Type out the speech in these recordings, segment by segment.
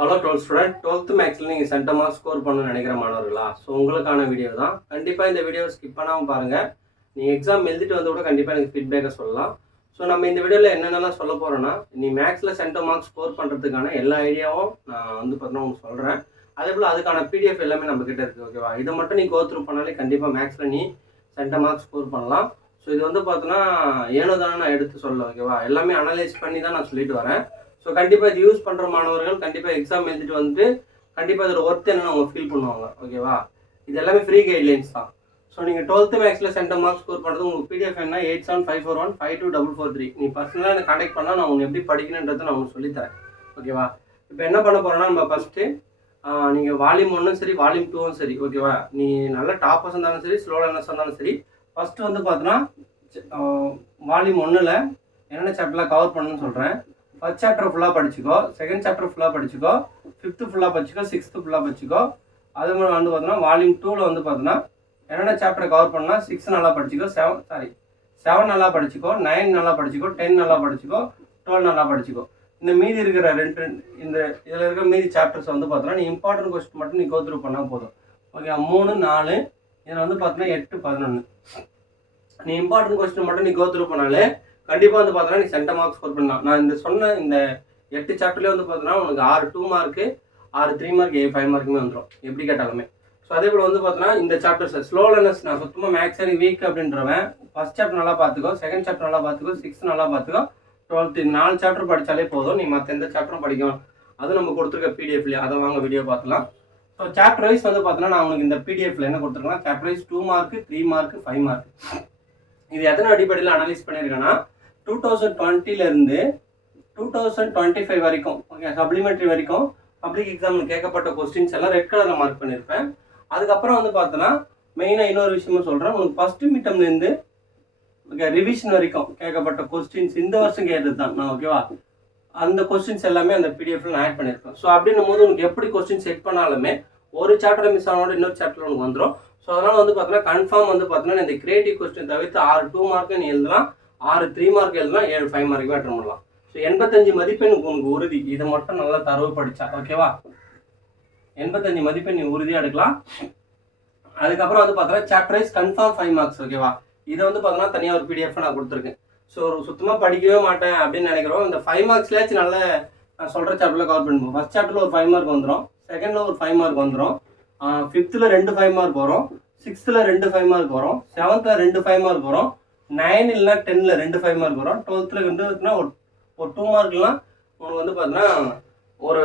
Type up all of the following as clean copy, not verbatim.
Hello 12th student 12th மேக்ஸில் நீங்கள் centum marks score பண்ணணும்னு நினைக்கிற மாணவர்களா? ஸோ உங்களுக்கான வீடியோ தான். கண்டிப்பாக இந்த வீடியோவை ஸ்கிப் பண்ணாமல் பாருங்கள். நீங்கள் எக்ஸாம் எழுதிட்டு வந்து கூட கண்டிப்பாக எனக்கு ஃபீட்பேக்கை சொல்லலாம். ஸோ நம்ம இந்த வீடியோவில் என்னென்னலாம் சொல்ல போகிறோன்னா, நீ மேக்ஸில் சென்டம் மார்க்ஸ் ஸ்கோர் பண்ணுறதுக்கான எல்லா ஐடியாவும் நான் பார்த்தீங்கன்னா உங்களுக்கு சொல்கிறேன். அதே போல் அதுக்கான பிடிஎஃப் எல்லாமே நம்மக்கிட்ட இருக்குது. ஓகேவா? இதை மட்டும் நீ கோத்ரூ பண்ணாலே கண்டிப்பாக மேக்ஸில் நீ சென்டம் மார்க்ஸ் ஸ்கோர் பண்ணலாம். ஸோ இது பார்த்தீங்கன்னா ஏனோ தானே நான் எடுத்து சொல்ல. ஓகேவா? எல்லாமே அனலைஸ் பண்ணி தான் நான் சொல்லிட்டு வரேன். ஸோ கண்டிப்பாக இது யூஸ் பண்ணுற மாணவர்கள் கண்டிப்பாக எக்ஸாம் எழுதிட்டு வந்துட்டு கண்டிப்பாக இதோட ஒர்த் என்னன்னு அவங்க ஃபீல் பண்ணுவாங்க. ஓகேவா? இது எல்லாமே ஃப்ரீ கைட்லைன்ஸ் தான். ஸோ நீங்கள் 12th மேக்ஸில் சென்டம் மார்க்ஸ் ஸ்கோர் பண்ணுறது உங்களுக்கு பிடிஎஃப் என்ன 8754152443. நீ பர்சனலாக எனக்கு கான்டெக்ட் பண்ணால் நான் உங்க எப்படி படிக்கணுன்றதை நான் உங்களுக்கு சொல்லித்தரேன். ஓகேவா? இப்போ என்ன பண்ண போகிறோன்னா, நம்ம ஃபஸ்ட்டு நீங்கள் வால்யூம் 1ம் சரி வால்யூம் 2ம் சரி. ஓகேவா? நீ நல்ல டாப்பர்ஸ் இருந்தாலும் சரி ஸ்லோ லேர்னர்ஸ் இருந்தாலும் சரி, ஃபஸ்ட்டு பார்த்தீங்கன்னா வால்யூம் 1ல் என்னென்ன சாப்டர்லாம் கவர் பண்ணணும்னு சொல்கிறேன். ஃபர்ஸ்ட் சாப்டர் ஃபுல்லாக படிச்சுக்கோ, செகண்ட் சாப்டர் ஃபுல்லாக படிச்சுக்கோ, 5th ஃபுல்லாக படிச்சுக்கோ, 6th ஃபுல்லாக படிச்சுக்கோ. அது மாதிரி பார்த்தீங்கன்னா வால்யூம் 2ல் பார்த்தீங்கன்னா என்னென்ன சாப்டர் கவர் பண்ணால் 6 நல்லா படிச்சுக்கோ, 7 நல்லா படிச்சுக்கோ, 9 நல்லா படிச்சுக்கோ, 10 நல்லா படிச்சுக்கோ, 12 நல்லா படிச்சுக்கோ. இந்த மீதி இருக்கிற இந்த இதில் இருக்கிற மீதி சாப்டர்ஸ் பார்த்தீங்கன்னா நீ இம்பார்ட்டன்ட் கொஸ்டின் மட்டும் நீ கோத்ரூ பண்ணால் போதும். ஓகே, 3, 4 இதில் பார்த்தீங்கன்னா 8, 11 நீ இம்பார்ட்டன்ட் கொஸ்டின் மட்டும் நீ கோத்ரூ பண்ணாலே கண்டிப்பாக பார்த்தீங்கன்னா நீ சென்டம் மார்க்ஸ் ஸ்கோர் பண்ணலாம். நான் சொன்ன இந்த 8 சாப்டர்லேயே பார்த்தீங்கன்னா உனக்கு 6 2 மார்க்கு, 6 3 மார்க், 5 மார்க்குமே வந்துடும் எப்படி கேட்டாலுமே. ஸோ அதே போல் பார்த்தீங்கன்னா இந்த சாப்டர்ஸ் ஸ்லோ லேர்னர்ஸ் நான் சுத்தமாக மேக்ஸ் எனக்கு வீக் அப்படின்றவன் ஃபர்ஸ்ட் சாப்டர் நல்லா பார்த்துக்கோ, செகண்ட் சாப்டர் நல்லா பார்த்துக்கோ, 6th நல்லா பார்த்துக்கோ, 12th 4 சாப்டர் படித்தாலே போதும். நீ மற்ற எந்த சாப்டரும் படிக்கும். அது நம்ம கொடுத்துருக்க பிடிஎஃப்லேயே அதை வாங்க வீடியோ பார்த்துலாம். ஸோ சாப்டர் வைஸ் பார்த்தீங்கன்னா நான் உங்களுக்கு இந்த பிடிஎஃப்ல என்ன கொடுத்துருக்கேன்னா, chapter wise 2 mark, 3 mark, 5 mark. இது எத்தனை அடிப்படையில் அனலைஸ் பண்ணியிருக்கேன்னா 2020லேருந்து 2025 வரைக்கும், ஓகே, சப்ளிமெண்ட்ரி வரைக்கும் பப்ளிக் எக்ஸாமில் கேட்கப்பட்ட கொஸ்டின்ஸ் எல்லாம் ரெட் கலரில் மார்க் பண்ணியிருப்பேன். அதுக்கப்புறம் பார்த்தோன்னா மெயினாக இன்னொரு விஷயமும் சொல்கிறேன். உங்களுக்கு ஃபர்ஸ்ட் மிட்டம்லேருந்து ஓகே ரிவிஷன் வரைக்கும் கேட்கப்பட்ட கொஸ்டின்ஸ் இந்த வருஷம் கேட்டது தான் நான். ஓகேவா? அந்த கொஸ்டின்ஸ் எல்லாமே அந்த பிடிஎஃப்ல நான் ஆட் பண்ணியிருப்பேன். ஸோ அப்படின்னும் போது உங்களுக்கு எப்படி கொஸ்டின் செட் பண்ணாலுமே ஒரு சாப்டர் மிஸ் ஆனோட இன்னொரு சாப்டர் உனக்கு வந்துடும். ஸோ அதனால் பார்த்தீங்கன்னா கன்ஃபார்ம் பார்த்தீங்கன்னா இந்த கிரியேட்டிவ் கொஸ்டின் தவிர்த்து 6 2 மார்க்கு நீ எழுதலாம், 6 3 மார்க் எழுதலாம், 7 5 மார்க்குமே அட்டன் பண்ணலாம். ஸோ 85 மதிப்பெண் உங்களுக்கு உறுதி. இதை மட்டும் நல்லா தரவு படித்தா ஓகேவா? 85 மதிப்பெண் நீ உறுதியாக எடுக்கலாம். அதுக்கப்புறம் பார்த்தீங்கன்னா சாப்டர் வைஸ் கன்ஃபார்ம் 5 மார்க்ஸ். ஓகேவா? இதை பார்த்தீங்கன்னா தனியாக ஒரு பிடிஎஃப் நான் கொடுத்துருக்கேன். ஸோ சுத்தமாக படிக்கவே மாட்டேன் அப்படின்னு நினைக்கிறோம். இந்த 5 மார்க்ஸ்லேயாச்சும் நல்ல நான் சொல்கிற சாப்டரில் கவர் பண்ணுவோம். ஃபர்ஸ்ட் சாப்டரில் ஒரு 5 மார்க் வந்துடும், செகண்டில் ஒரு 5 மார்க் வந்துடும், 5th 2 5 மார்க் வரும், 6th 2 5 மார்க் வரும், 7th 2 5 மார்க் வரும், 9 இல்லைனா 10ல் 2 5 மார்க் வரும், 12th ஒரு 2 மார்க்லாம் உனக்கு பார்த்தீங்கன்னா ஒரு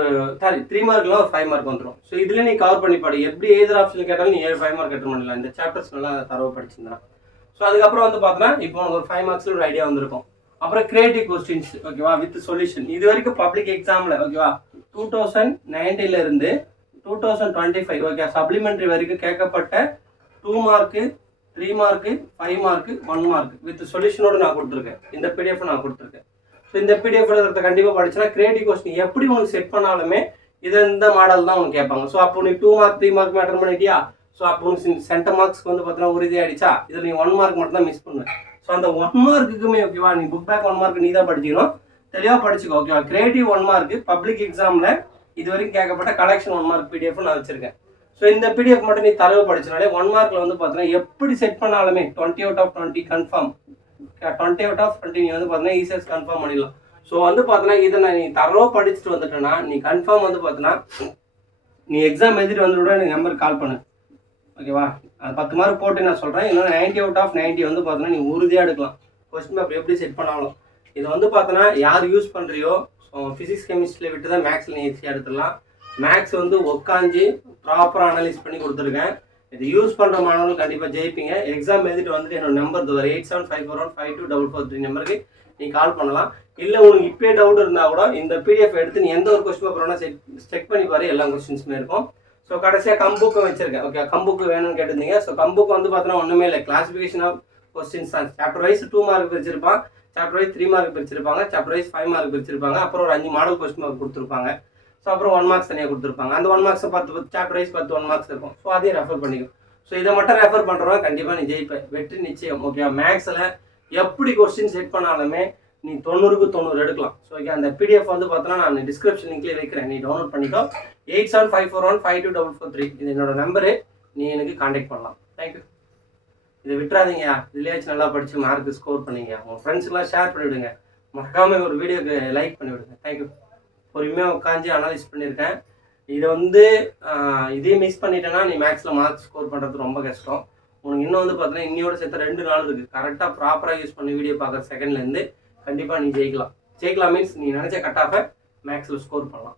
3 மார்க்லாம் ஒரு 5 மார்க் வந்துடும். ஸோ இதில் நீ கவர் பண்ணி படி. எப்படி எதிர் ஆப்ஷன் கேட்டாலும் நீ 7 5 மார்க் அட்டன் பண்ணலாம் இந்த சாப்டர்ஸ் நல்லா தரவு படிச்சிருந்தான். ஸோ அதுக்கப்புறம் பார்த்தீங்கன்னா இப்போ உனக்கு ஒரு 5 மார்க்ஸில் ஒரு ஐடியா வந்திருக்கும். அப்புறம் கிரியேட்டிவ் கொஸ்டின்ஸ் ஓகேவா வித் சொல்யூஷன். இது வரைக்கும் பப்ளிக் எக்ஸாமில் ஓகேவா 2019லேருந்து 2025 ஓகே சப்ளிமெண்ட்ரி வரைக்கும் கேட்கப்பட்ட 2 mark, 3 mark, 5 mark, 1 mark with சொல்யூஷனோடு நான் கொடுத்துருக்கேன். இந்த பிடிஎஃப் நான் கொடுத்துருக்கேன். ஸோ இந்த பிடிஎஃப் இருக்கிறத கண்டிப்பாக படிச்சுன்னா கிரியேட்டிவ் கொஸ்டின் எப்படி உங்களுக்கு செட் பண்ணாலுமே இந்த மாடல் தான் உனக்கு கேட்பாங்க. ஸோ அப்போ நீ 2 மார்க் 3 மார்க் அட்டன் பண்ணிட்டியா? ஸோ அப்போ உனக்கு சென்டம் மார்க்ஸ்க்கு பார்த்தீங்கன்னா உறுதியாகிடுச்சா? இதில் நீ 1 மார்க் மட்டும் தான் மிஸ் பண்ணுவேன். ஸோ அந்த 1 மார்க்குக்குமே ஓகேவா நீ புக் பேக் 1 மார்க் நீ தான் படிச்சுக்கணும். தெளிவாக படிச்சுக்கோ. ஓகேவா? கிரியேட்டிவ் 1 மார்க்கு பப்ளிக் எக்ஸாமில் இது வரைக்கும் கேட்கப்பட்ட கலெக்ஷன் 1 மார்க் பிடிஎஃப் நான் வச்சிருக்கேன். ஸோ இந்த பிடிஎஃப் மட்டும் நீ தரவு படிச்சனாலே 1 மார்க்ல பார்த்தீங்கன்னா எப்படி செட் பண்ணாலுமே 20 out of 20 confirm. 20 out of 20 நீ பார்த்தீங்கன்னா ஈஸியாக கன்ஃபார்ம் பண்ணிடலாம். ஸோ பார்த்தீங்கன்னா இதை நீ தரவாக படிச்சுட்டு வந்துட்டேன்னா நீ கன்ஃபார்ம் பார்த்தீங்கன்னா நீ எக்ஸாம் எழுதிட்டு வந்துட்டு எனக்கு நம்பருக்கு கால் பண்ணு. ஓகேவா? அது 10 மார்க் போட்டு நான் சொல்கிறேன். இன்னொன்று 90 out of 90 பார்த்தீங்கன்னா நீ உறுதியாக எடுக்கலாம். கொஸ்டின் பேப்பர் எப்படி செட் பண்ணாலும் இது பார்த்தீங்கன்னா யார் யூஸ் பண்ணுறியோ ஃபிசிக்ஸ் கெமிஸ்ட்ரியில் விட்டு தான் மேக்ஸில் நீ ஈஸியாக எடுத்துடலாம். மேக்ஸ் உட்காந்து ப்ராப்பராக அனலைஸ் பண்ணி கொடுத்துருக்கேன். இது யூஸ் பண்ணுற மாணவர்கள் கண்டிப்பாக ஜெயிப்பீங்க. எக்ஸாம் எழுதிட்டு வந்துட்டு என்னோட நம்பர் வரும் 8754152443 நம்பருக்கு நீ கால் பண்ணலாம். இல்லை உனக்கு இப்போயே டவுட் இருந்தால் கூட இந்த பிடிஎஃப் எடுத்து நீ எந்த ஒரு கொஸ்டின் பேப்பர் வேணால் செக் பண்ணி பாரு. எல்லா கொஸ்டின்ஸுமே இருக்கும். ஸோ கடைசியாக கம்புக்கும் வச்சிருக்கேன். ஓகே, கம்புக்கு வேணும்னு கேட்டிருந்தீங்க. ஸோ கம்புக்கு பார்த்தீங்கன்னா ஒன்றுமே இல்லை, கிளாசிஃபிகேஷன் ஆஃப் கொஸ்டின்ஸ் தான். சாப்டர் வைஸ் 2 மார்க் பிரிச்சிருப்பான், சாப்டர் வைஸ் 3 மார்க் பிரிச்சிருப்பாங்க, சாப்டர் வைஸ் 5 மார்க் பிரிச்சிருப்பாங்க, அப்புறம் ஒரு 5 மாடல் கொஸ்டின் மார்க் கொடுத்துருப்பாங்க. ஸோ அப்புறம் 1 மார்க்ஸ் தனியாக கொடுத்துருப்பாங்க. அந்த 1 மார்க்ஸ் 10 சாப்டர் வைஸ் 10 1 மார்க்ஸ் இருக்கும். ஸோ அதையும் ரெஃபர் பண்ணிக்கும். ஸோ இதை மட்டும் ரெஃபர் பண்ணுறவங்க கண்டிப்பாக நீ ஜெயிப்பேன். வெற்றி நிச்சயம். ஓகே, மேக்ஸில் எப்படி கொஸ்டின் செட் பண்ணாலுமே நீ 90க்கு 90 எடுக்கலாம். ஸோ ஓகே, அந்த பிடிஎஃப் வந்து பார்த்தோன்னா நான் டிஸ்கிரிப்ஷன் லிங்க்லேயே வைக்கிறேன், நீ டவுன்லோட் பண்ணிக்கோ. 8754152443 இது என்னோட நம்பரு, நீ எனக்கு காண்டாக்ட் பண்ணலாம். தேங்க்யூ. இதை விட்டுறாதீங்க, இதுலேயாச்சும் நல்லா படித்து மார்க்கு ஸ்கோர் பண்ணிங்க. உங்கள் ஃப்ரெண்ட்ஸுக்கெலாம் ஷேர் பண்ணிவிடுங்க. மறக்காமல் ஒரு வீடியோக்கு லைக் பண்ணிவிடுங்க. தேங்க்யூ. பொறுமையாக உட்காந்து அனலைஸ் பண்ணியிருக்கேன். இதை வந்து இதையும் மிஸ் பண்ணிட்டேன்னா நீ மேக்ஸில் மார்க் ஸ்கோர் பண்ணுறது ரொம்ப கஷ்டம். உனக்கு இன்னும் வந்து பார்த்தீங்கன்னா இன்னையோட சேர்த்து 2 நாள் இருக்குது. கரெக்டாக ப்ராப்பராக யூஸ் பண்ணி வீடியோ பார்க்குற செகண்ட்லேருந்து கண்டிப்பாக நீ ஜெயிக்கலாம். மீன்ஸ் நீ நினச்ச கட் ஆஃபை மேக்ஸில் ஸ்கோர் பண்ணலாம்.